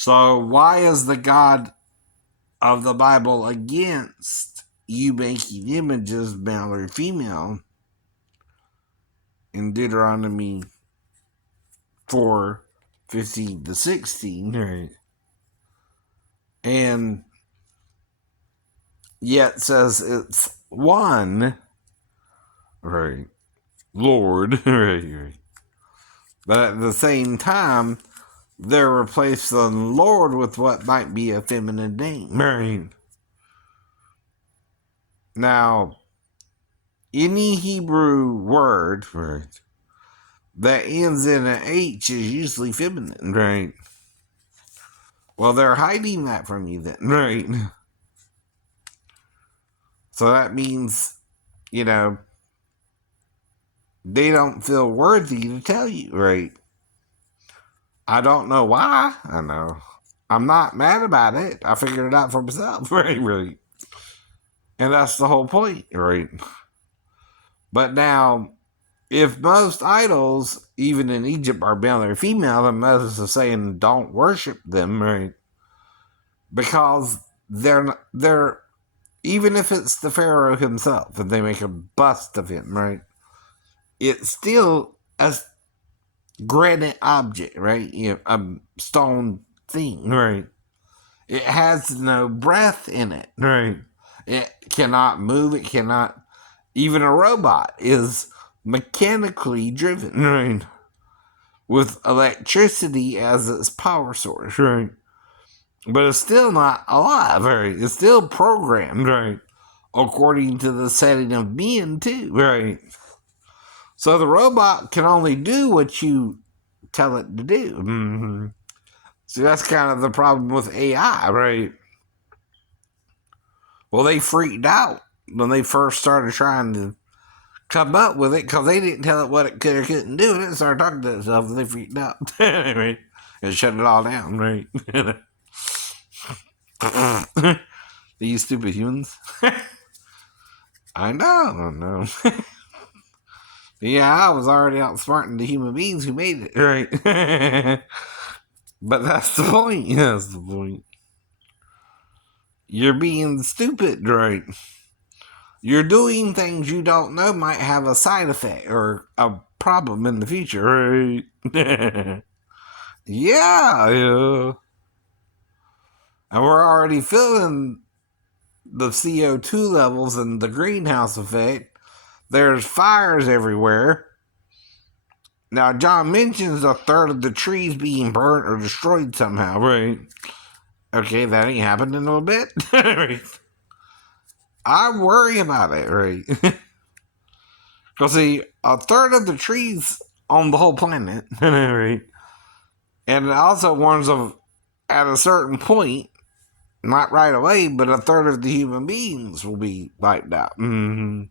So why is the God of the Bible against you making images, male or female, in Deuteronomy 4:15-16, right? And yet says it's one, right? Lord, right? But at the same time, they're replacing Lord with what might be a feminine name, right? Now, any Hebrew word, right, that ends in an H is usually feminine, right? Well, they're hiding that from you then, right? So that means, you know, they don't feel worthy to tell you, right? I don't know why. I know. I'm not mad about it. I figured it out for myself, right? Right. And that's the whole point, right? But now, if most idols, even in Egypt, are male or female, then Moses is saying don't worship them, right? Because they're even if it's the Pharaoh himself and they make a bust of him, right? It's still a granite object, right? You know, a stone thing, right? It has no breath in it, right? It cannot move. It cannot. Even a robot is mechanically driven, right? With electricity as its power source, right? But it's still not alive, right? It's still programmed, right? According to the setting of being, too, right? So the robot can only do what you tell it to do. Mm-hmm. So that's kind of the problem with AI, right? Well, they freaked out when they first started trying to come up with it because they didn't tell it what it could or couldn't do, and it started talking to itself, and they freaked out. Anyway, and shut it all down, right? These stupid humans. I know. Yeah, I was already outsmarting the human beings who made it, right? But that's the point. That's the point. You're being stupid, right? You're doing things you don't know might have a side effect or a problem in the future, right? Yeah. And we're already feeling the CO2 levels and the greenhouse effect. There's fires everywhere. Now, John mentions a third of the trees being burnt or destroyed somehow, right? Okay, that ain't happened in a little bit. Right? I worry about it, right? Because, see, a third of the trees on the whole planet, right? And it also warns of, at a certain point, not right away, but a third of the human beings will be wiped out. Mm-hmm.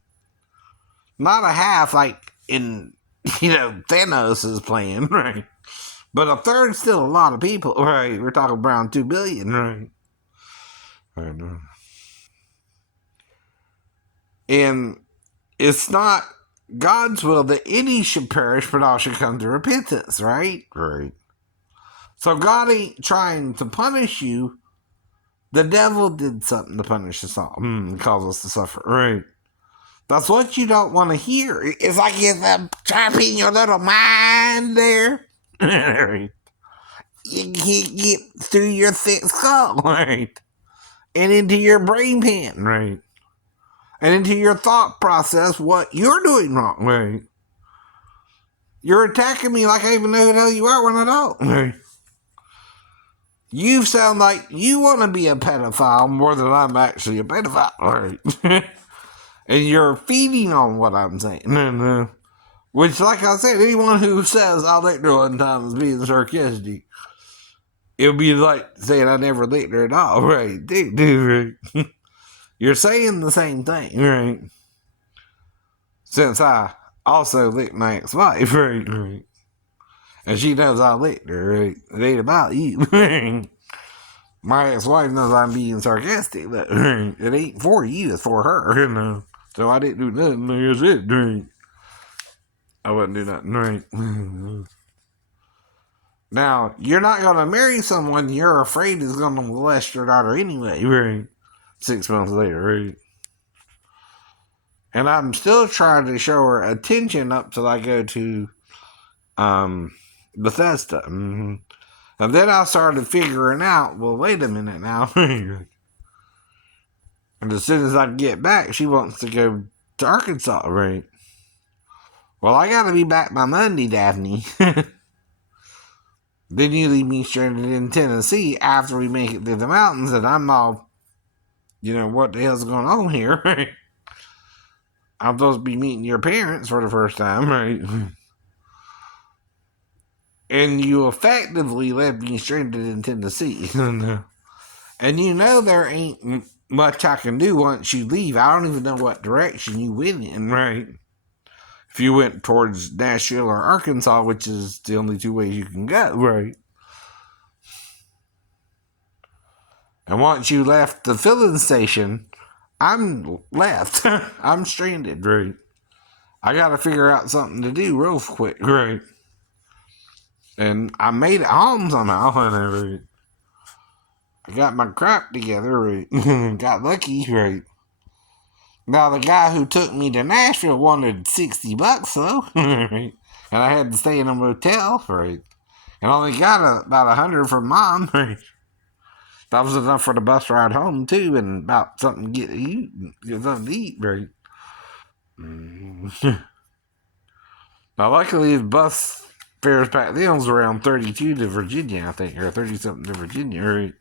Not a half like in, Thanos' plan, right? But a third's still a lot of people, right? We're talking around 2 billion, right? I know. And it's not God's will that any should perish, but all should come to repentance, right? Right. So God ain't trying to punish you. The devil did something to punish us all, cause us to suffer, right? That's what you don't want to hear. It's like it's trapping your little mind there. You can't get through your thick skull, right? And into your brain pan, right? And into your thought process what you're doing wrong, right? You're attacking me like I even know who the hell you are when I don't, right? You sound like you want to be a pedophile more than I'm actually a pedophile, right? And you're feeding on what I'm saying. Which, like I said, anyone who says I licked her one time is being sarcastic. It would be like saying I never licked her at all, right? Dude, right? You're saying the same thing, right? Since I also licked my ex-wife, right? And she knows I licked her, right? It ain't about you. My ex-wife knows I'm being sarcastic, but it ain't for you, it's for her, So I didn't do nothing, that's it, right? I wouldn't do nothing, right? Now, you're not going to marry someone you're afraid is going to molest your daughter anyway, right? 6 months later, right? And I'm still trying to show her attention up till I go to Bethesda. Mm-hmm. And then I started figuring out, well, wait a minute now. And as soon as I get back, she wants to go to Arkansas, right? Well, I got to be back by Monday, Daphne. Then you leave me stranded in Tennessee after we make it through the mountains, and I'm all, what the hell's going on here? Right? I'm supposed to be meeting your parents for the first time, right? And you effectively left me stranded in Tennessee. And there ain't much I can do once you leave. I don't even know what direction you went in, right? If you went towards Nashville or Arkansas, which is the only two ways you can go, right? And once you left the filling station, I'm left. I'm stranded, right? I got to figure out something to do real quick, right? And I made it home somehow, right? I got my crap together, right? Got lucky, right? Now, the guy who took me to Nashville wanted $60, though, right? And I had to stay in a motel, right? And only got about 100 from Mom, right? That was enough for the bus ride home, too, and about something to get something to eat, right? Now, luckily, the bus fares back then was around 32 to Virginia, I think, or 30-something to Virginia, right?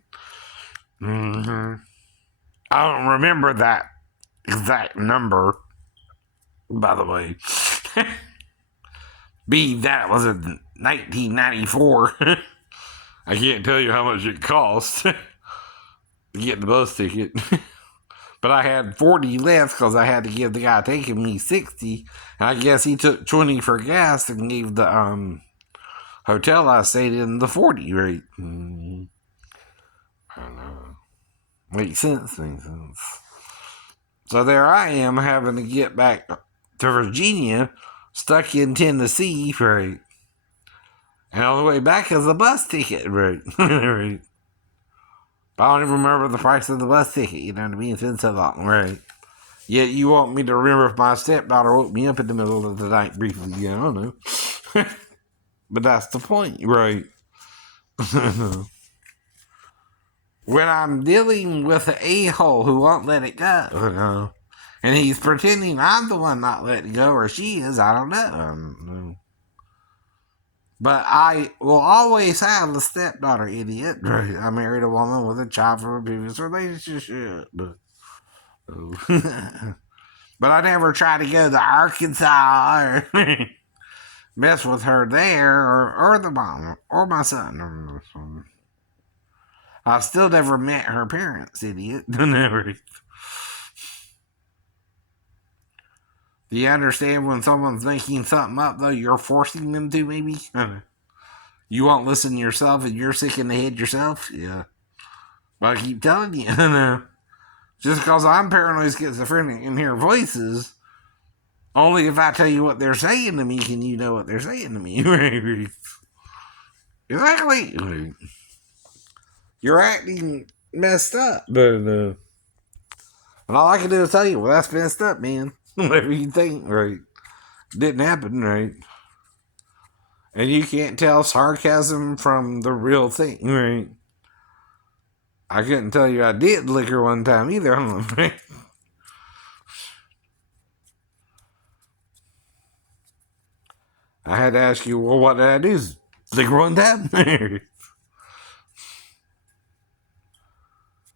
Mm-hmm. I don't remember that exact number, by the way. That was in 1994. I can't tell you how much it cost to get the bus ticket. But I had 40 left because I had to give the guy taking me 60. And I guess he took 20 for gas and gave the hotel I stayed in the 40 rate. I don't know. Makes sense. So there I am having to get back to Virginia, stuck in Tennessee, right? And on the way back is a bus ticket, right? Right. But I don't even remember the price of the bus ticket, you know what I mean? It's been so long, right? Yet you want me to remember if my stepdaughter woke me up in the middle of the night briefly, I don't know. But that's the point, right? When I'm dealing with an a-hole who won't let it go, and he's pretending I'm the one not letting go, or she is, I don't know. But I will always have a stepdaughter, idiot. Right? I married a woman with a child from a previous relationship. But I never try to go to Arkansas or mess with her there, or the mom, or my son. I still never met her parents, idiot. Never. Do you understand when someone's making something up, though, you're forcing them to, maybe? You won't listen to yourself and you're sick in the head yourself? Yeah. But I keep telling you, just because I'm paranoid schizophrenic and hear voices, only if I tell you what they're saying to me can you know what they're saying to me. Exactly. You're acting messed up. But, and all I can do is tell you, well, that's messed up, man. Whatever you think, right? Didn't happen, right? And you can't tell sarcasm from the real thing, right? I couldn't tell you I did liquor one time either, right? I had to ask you, well, what did I do? Liquor one time?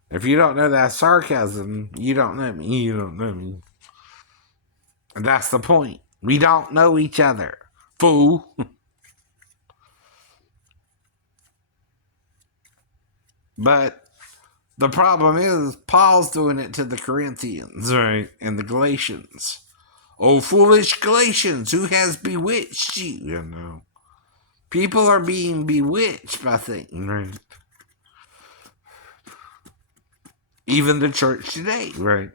If you don't know that sarcasm, you don't know me. You don't know me. And that's the point. We don't know each other. Fool. But the problem is, Paul's doing it to the Corinthians, right? And the Galatians. Oh, foolish Galatians, who has bewitched you? You know. People are being bewitched by things, right? Even the church today, right?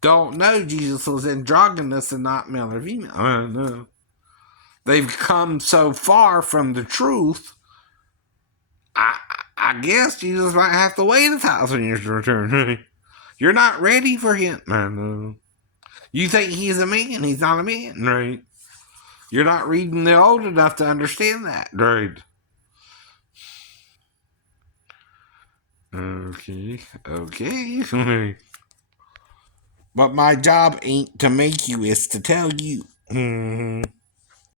Don't know Jesus was androgynous and not male or female. I don't know. They've come so far from the truth I guess you just might have to wait 1,000 years to return. You're not ready for him. No. You think he's a man. He's not a man, right? You're not reading the old enough to understand that, right? Okay. But my job ain't to make you, it's to tell you.